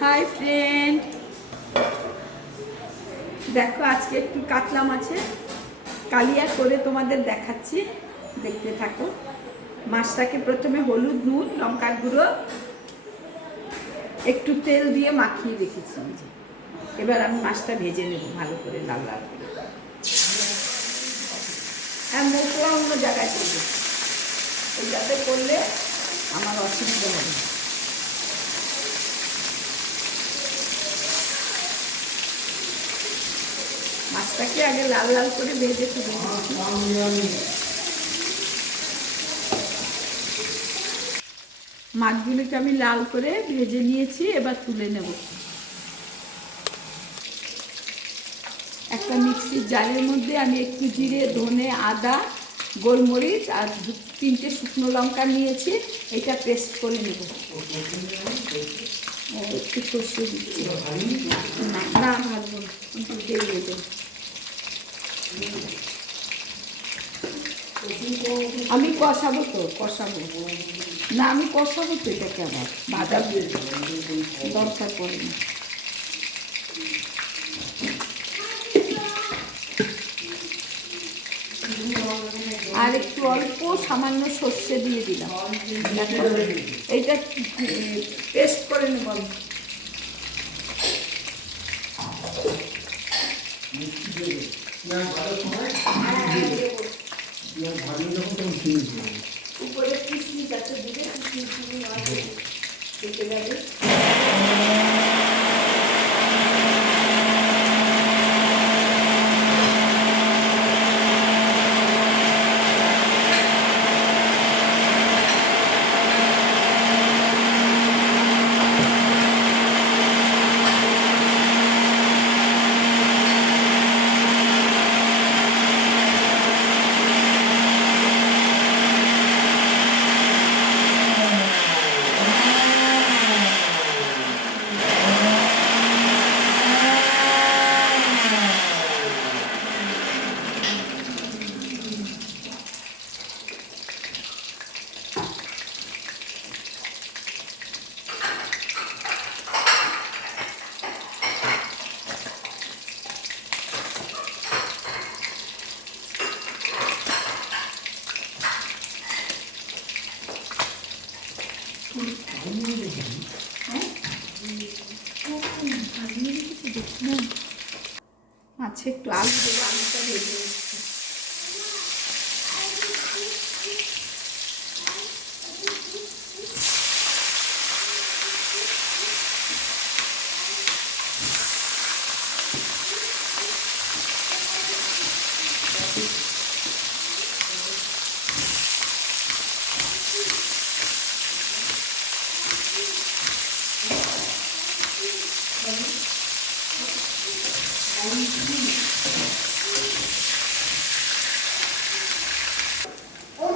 Hi friend, দেখো আজকে একটু কাতলা মাছের কালিয়া করে তোমাদের দেখাচ্ছি, দেখতে থাকো। মাছটাকে প্রথমে হলুদ, নুন, লঙ্কার গুঁড়ো, একটু তেল দিয়ে মাখিয়ে রেখেছি। এবার আমি মাছটা ভেজে নেব ভালো করে, লাল লাল করে। হ্যাঁ, মশলা অন্য জায়গায় করবো, ওই যাতে করলে আমার অসুবিধা হবে। মাছটাকে আগে লাল লাল করে ভেজে তুলে মাছগুলিকে আমি লাল করে ভেজে নিয়েছি, এবার তুলে নেব। একটা মিক্সির জারের মধ্যে আমি একটু জিরে, ধনে, আদা, গোলমরিচ আর 3টে শুকনো লঙ্কা নিয়েছি, এটা পেস্ট করে নেব। একটু সর্ষে দিচ্ছি, না ভাজবো না, একটু দিয়ে দেবো। আমি কষাবো না, আমি কষাবো তো এটাকে, আবার ভাজা দরকার পড়ে না। আর একটু অল্প সামান্য সর্ষে দিয়ে দিলাম, এইটা পেস্ট করে নেব। উপরে কিশমিশ আছে, দিলে কিশমিশ দেখে যাবে। আচ্ছা, একটু আলু দেবো, আলুটা ভেজে নিচ্ছি।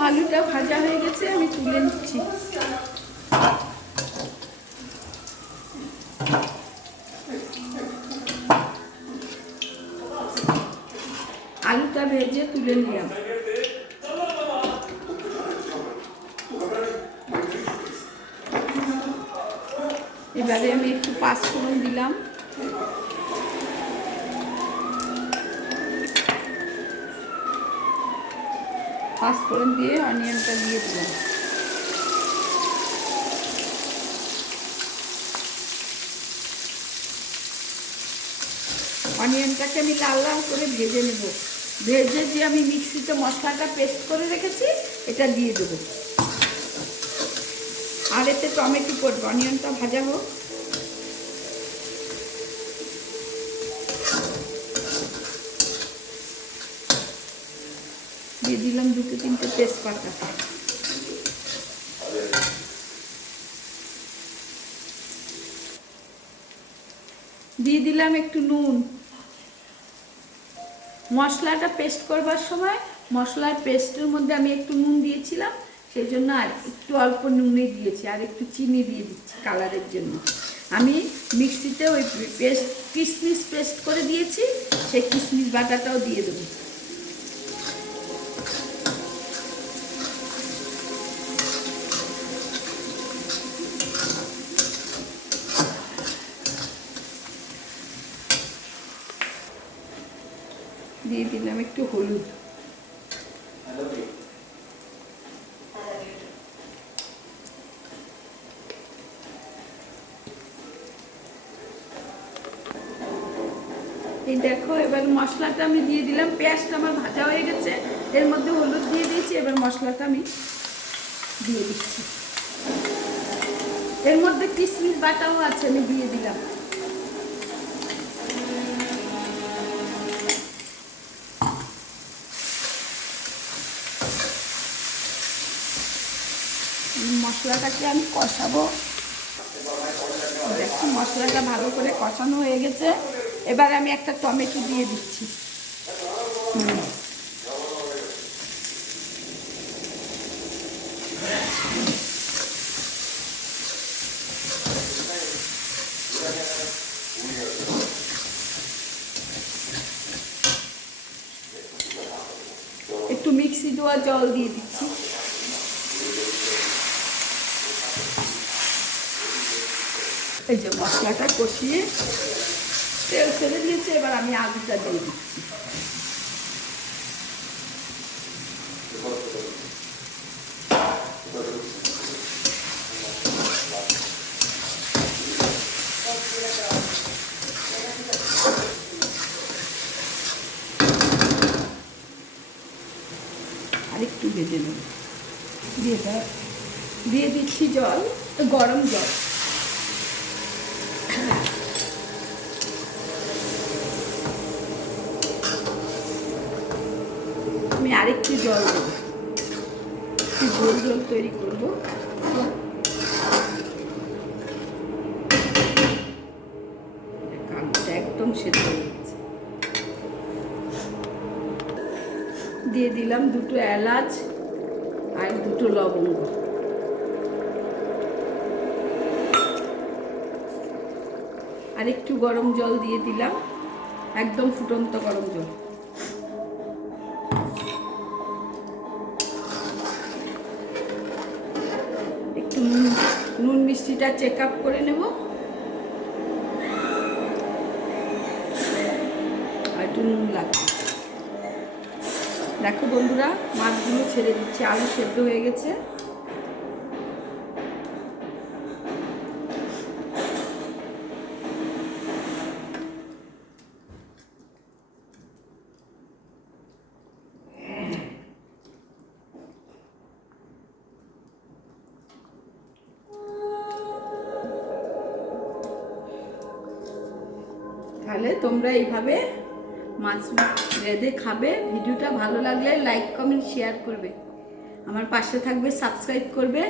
আলুটা ভাজা হয়ে গেছে, আমি তুলে নিচ্ছি। আলুটা ভেজে তুলে নিলাম। এবারে আমি একটু পাঁচফোড়ন দিলাম, পাঁচফোড়ন দিয়ে অনিয়নটা দিয়ে দিলাম। অনিয়নটাকে আমি লাল লাল করে ভেজে নেব। ভেজে যে আমি মিক্সিতে মশলাটা পেস্ট করে রেখেছি, এটা দিয়ে দেবো। আর এতে টমেটো পড়বে, অনিয়নটা ভাজা হোক। দিয়ে দিলাম 2-3টে তেজপাতা। দিয়ে দিলাম একটু নুন। মশলাটা পেস্ট করবার সময় মশলার পেস্টের মধ্যে আমি একটু নুন দিয়েছিলাম, সেই জন্য আর একটু অল্প নুনই দিয়েছি, আর একটু চিনি দিয়ে দিচ্ছি কালারের জন্য। আমি মিক্সিতে ওই কিশমিশ পেস্ট করে দিয়েছি, সেই কিশমিশ বাটাটাও দিয়ে দেবো। দিয়ে দিলাম একটু হলুদ। এই দেখো এবার মশলাটা আমি দিয়ে দিলাম। পেঁয়াজটা আমার ভাজা হয়ে গেছে, এর মধ্যে হলুদ দিয়ে দিয়েছি। এবার মশলাটা আমি দিয়ে দিচ্ছি। এর মধ্যে কিশমিশ বাটাও আছে, আমি দিয়ে দিলাম। মশলাটাকে আমি কষাবো। দেখো মশলাটা ভালো করে কষানো হয়ে গেছে। এবার আমি একটা টমেটো দিয়ে দিচ্ছি। একটু মিক্সি দেওয়া জল দিয়ে দিচ্ছি। এই যে মশলাটা কষিয়ে তেল ছেড়ে দিয়েছে, এবার আমি আলুটা দিয়ে দিচ্ছি। আরেকটু ভেজে নেব। দিয়ে দিচ্ছি জল, গরম জল। আমি আরেকটু জল দেবো, একটু ঝোল ঝোল তৈরি করবো। আলুটা একদম সেদ্ধ হয়ে গেছে। দিয়ে দিলাম 2টো এলাচ আর 2টো লবঙ্গ। আর একটু গরম জল দিয়ে দিলাম, একদম ফুটন্ত গরম জল। একটু নুন মিষ্টিটা চেক আপ করে নেব। আর একটু নুন লাগবে। দেখো বন্ধুরা, মাছগুলো ছেড়ে দিচ্ছি, আলু সেদ্ধ হয়ে গেছে। তাহলে তোমরা এইভাবে মাছ রেঁধে খাবে। ভিডিওটা ভালো লাগলে লাইক কমেন্ট শেয়ার করবে, আমার পাশে থাকবে, সাবস্ক্রাইব করবে।